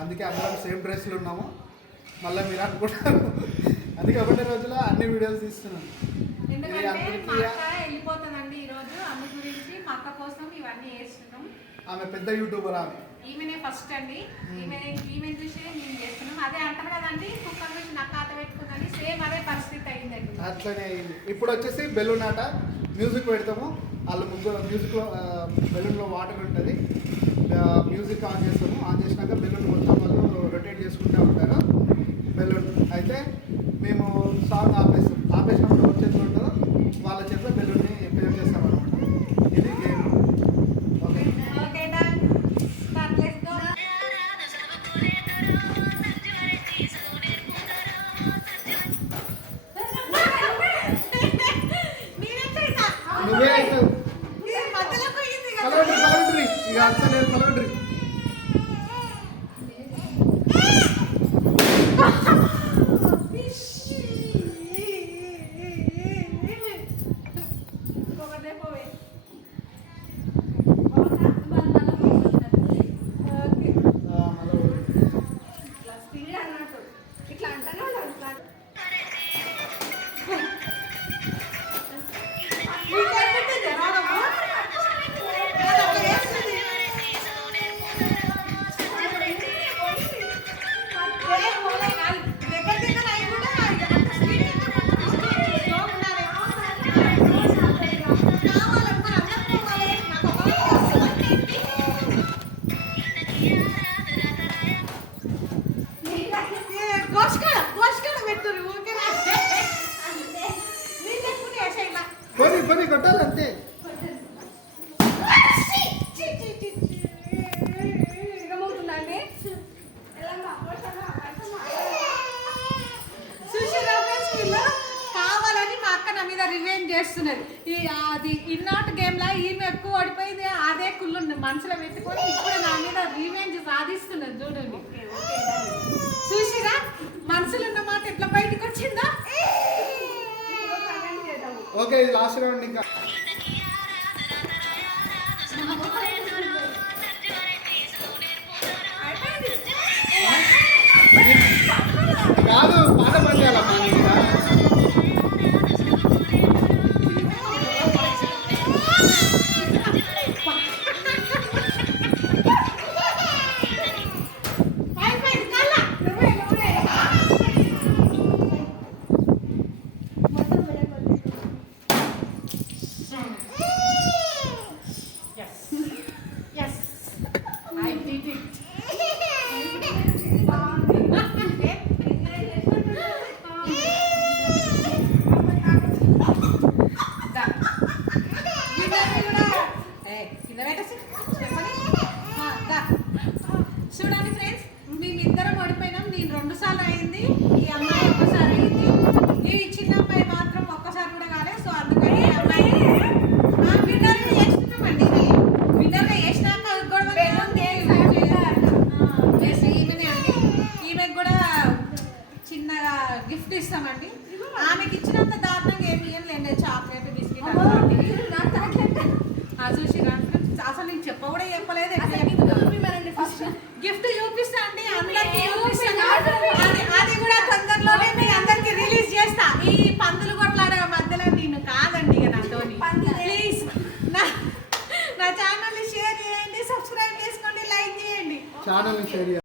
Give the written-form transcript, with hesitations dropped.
అందుకే అందరం సేమ్ డ్రెస్లు ఉన్నాము. మళ్ళీ మీరు అనుకుంటారు, అందుకే ఒకటే రోజులో అన్ని వీడియోస్ తీస్తున్నాను. వెళ్ళిపోతుందండి ఈరోజు, అందు గురించి మా అక్క కోసం ఇవన్నీ వేస్తున్నాం. ఆమె పెద్ద యూట్యూబర్. ఈమెనే ఫస్ట్ అండి, ఈమె చూసి నేను చేస్తున్నాం. అదే అంటారు కదండి, కుక్కర్ నుంచి నాకు ఖాతా పెట్టుకుందని, సేమ్ అదే పరిస్థితి అయిందండి. అట్లనే అయింది. ఇప్పుడు వచ్చేసి బెలూన్ ఆట మ్యూజిక్ పెడతాము. వాళ్ళు ముగ్గురు మ్యూజిక్లో బెలూన్లో వాటర్ ఉంటుంది, మ్యూజిక్ ఆన్ చేస్తాము. ఆన్ చేసినాక బెలూన్ మొత్తం వాళ్ళు రొటేట్ చేసుకుంటూ ఉంటారు బెలూన్. అయితే మేము సాంగ్ ఆపేసినప్పుడు ఎవరి చేతిలో ఉంటుందో వాళ్ళ చేతిలో బెలూన్ని ప్లే చేస్తాం అనమాట. ఇది గేమ్. ఓకే నువ్వే అవుతావు. కలవడ్రీ ఇక అసలేదు. కలవడ్రీ కొని కొట్టాలి అంతే. కావాలని మా అక్క నా మీద రివెంజ్ చేస్తున్నది. అది ఇన్నాట్ గేమ్ లా ఈమె ఎక్కువ ఓడిపోయింది, అదే కుళ్ళు మనసులో పెట్టుకొని ఇప్పుడు నా మీద రివెంజ్ సాధిస్తున్నది. చూడండి, చూసిరా మనసులో ఉన్న మాట ఎట్లా బయటకు వచ్చిందా. ఓకే, ఇది లాస్ట్ రౌండ్. ఇంకా కాదు, పాట పనిచేయాలమ్మా. చూడండి ఫ్రెండ్స్, మేమిద్దరం ఓడిపోయినాం. నేను 2 సార్లు అయింది, ఈ అమ్మాయి ఒక్కసారి అయింది. ఈ చిన్న అమ్మాయి మాత్రం ఒక్కసారి కూడా కాలేదు. సో అందుకని ఈ అమ్మాయి విన్నర్గా చేస్తున్నామండి. విన్నర్గా చేసినాక ఈమెనే అండి, ఈమెకు కూడా చిన్నగా గిఫ్ట్ ఇస్తామండి. ఆమెకి ఇచ్చినంత దారుణంగా ఏమి ఇవ్వలేండి, చాక్లెట్ బిస్కెట్ చూసి అసలు నేను చెప్ప కూడా చెప్పలేదు. గిఫ్ట్ చూపిస్తా అండి, అందరికి అది కూడా తొందరలోనే మీ అందరికి రిలీజ్ చేస్తా. ఈ పందులు కొట్లాడే మధ్యలో నేను కాదండి ఇక నాతోని. ప్లీజ్ నా ఛానల్ని షేర్ చేయండి, సబ్స్క్రైబ్ చేసుకోండి, లైక్ చేయండి. ఛానల్ని షేర్